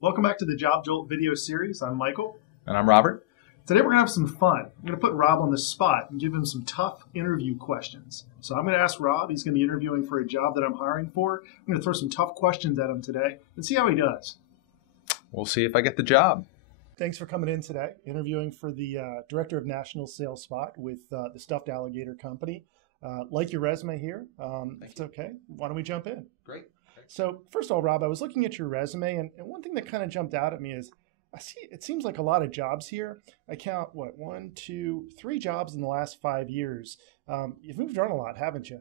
Welcome back to the JobJolt video series. I'm Michael. And I'm Robert. Today we're going to have some fun. I'm going to put Rob on the spot and give him some tough interview questions. So I'm going to ask Rob. He's going to be interviewing for a job that I'm hiring for. I'm going to throw some tough questions at him today and see how he does. We'll see if I get the job. Thanks for coming in today, interviewing for the Director of National Sales spot with the Stuffed Alligator Company. Like your resume here. If it's okay, why don't we jump in? Great. So first of all, Rob, I was looking at your resume, and one thing that kind of jumped out at me is I see it seems like a lot of jobs here. I count, one, two, three jobs in the last 5 years. You've moved around a lot, haven't you?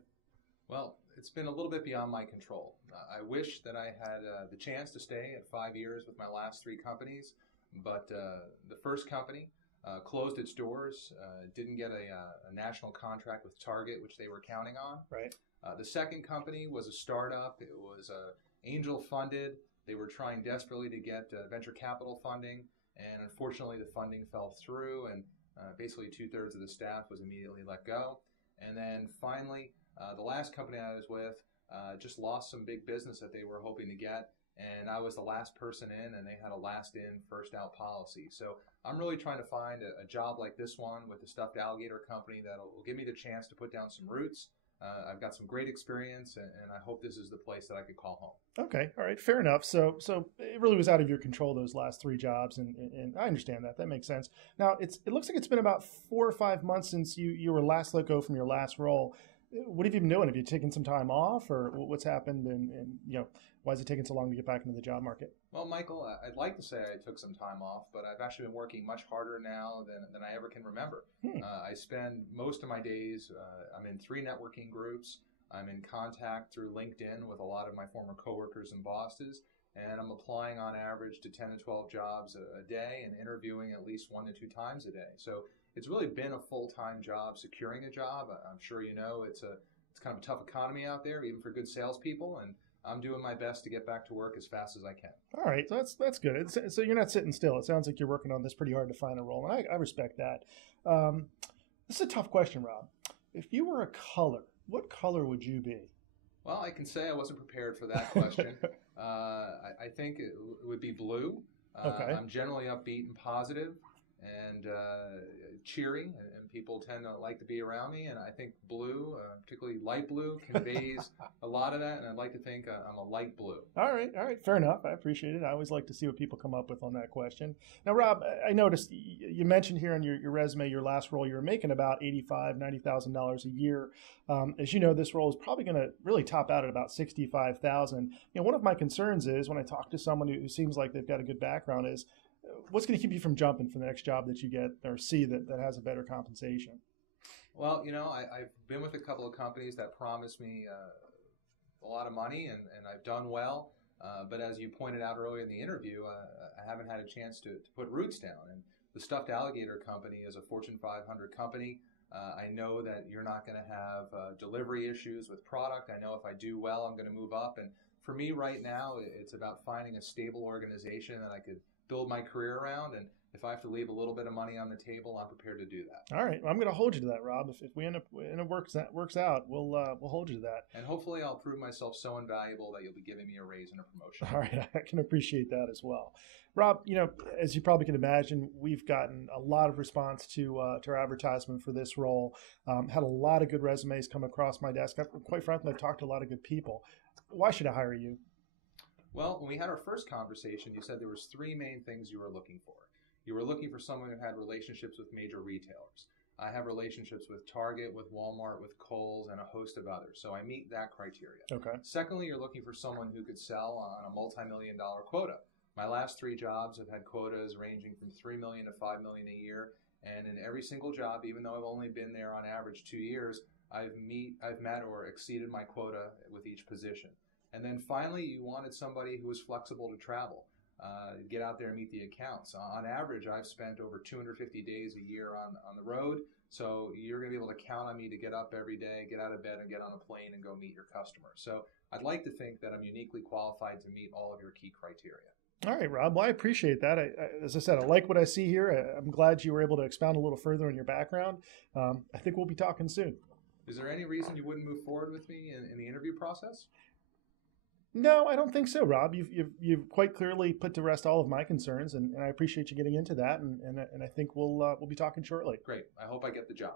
Well, it's been a little bit beyond my control. I wish that I had the chance to stay at 5 years with my last three companies, but the first company closed its doors, didn't get a national contract with Target, which they were counting on. Right. The second company was a startup. It was angel funded. They were trying desperately to get venture capital funding, and unfortunately the funding fell through, and basically 2/3 of the staff was immediately let go. And then finally, the last company I was with just lost some big business that they were hoping to get, and I was the last person in, and they had a last in, first out policy. So I'm really trying to find a job like this one with the Stuffed Alligator Company that will give me the chance to put down some roots. I've got some great experience, and I hope this is the place that I could call home. Okay, all right, fair enough. So it really was out of your control, those last three jobs, and I understand that. That makes sense. Now, it looks like it's been about 4 or 5 months since you were last let go from your last role. What have you been doing? Have you taken some time off, or what's happened, and why is it taking so long to get back into the job market? Well, Michael, I'd like to say I took some time off, but I've actually been working much harder now than I ever can remember. I spend most of my days, I'm in 3 networking groups. I'm in contact through LinkedIn with a lot of my former coworkers and bosses, and I'm applying on average to 10 to 12 jobs a day and interviewing at least 1 to 2 times a day. So it's really been a full-time job securing a job. I'm sure you know it's kind of a tough economy out there, even for good salespeople, and I'm doing my best to get back to work as fast as I can. All right, so that's good. So you're not sitting still. It sounds like you're working on this pretty hard to find a role, and I respect that. This is a tough question, Rob. If you were a color, what color would you be? Well, I can say I wasn't prepared for that question. I think it would be blue. Okay. I'm generally upbeat and positive and cheery, and people tend to like to be around me. And I think blue, particularly light blue, conveys a lot of that. And I'd like to think I'm a light blue. All right, fair enough. I appreciate it. I always like to see what people come up with on that question. Now, Rob, I noticed you mentioned here on your resume, your last role, you were making about $85,000, $90,000 a year. As you know, this role is probably going to really top out at about $65,000. One of my concerns is when I talk to someone who seems like they've got a good background is, what's going to keep you from jumping for the next job that you get or see that has a better compensation? Well, I've been with a couple of companies that promised me a lot of money, and I've done well. But as you pointed out earlier in the interview, I haven't had a chance to put roots down. And the Stuffed Alligator Company is a Fortune 500 company. I know that you're not going to have delivery issues with product. I know if I do well, I'm going to move up. And for me right now, it's about finding a stable organization that I could build my career around, and if I have to leave a little bit of money on the table, I'm prepared to do that. All right, well, I'm going to hold you to that, Rob. If we end up works out, we'll hold you to that. And hopefully, I'll prove myself so invaluable that you'll be giving me a raise and a promotion. All right, I can appreciate that as well, Rob. As you probably can imagine, we've gotten a lot of response to our advertisement for this role. Had a lot of good resumes come across my desk. Quite frankly, I've talked to a lot of good people. Why should I hire you? Well, when we had our first conversation, you said there was 3 main things you were looking for. You were looking for someone who had relationships with major retailers. I have relationships with Target, with Walmart, with Kohl's, and a host of others. So I meet that criteria. Okay. Secondly, you're looking for someone who could sell on a multi-million-dollar quota. My last 3 jobs have had quotas ranging from $3 million to $5 million a year. And in every single job, even though I've only been there on average 2 years, I've met or exceeded my quota with each position. And then finally, you wanted somebody who was flexible to travel, get out there and meet the accounts. On average, I've spent over 250 days a year on the road, so you're going to be able to count on me to get up every day, get out of bed, and get on a plane and go meet your customers. So I'd like to think that I'm uniquely qualified to meet all of your key criteria. All right, Rob. Well, I appreciate that. As I said, I like what I see here. I'm glad you were able to expound a little further on your background. I think we'll be talking soon. Is there any reason you wouldn't move forward with me in the interview process? No, I don't think so, Rob. You've quite clearly put to rest all of my concerns, and I appreciate you getting into that. And I think we'll be talking shortly. Great. I hope I get the job.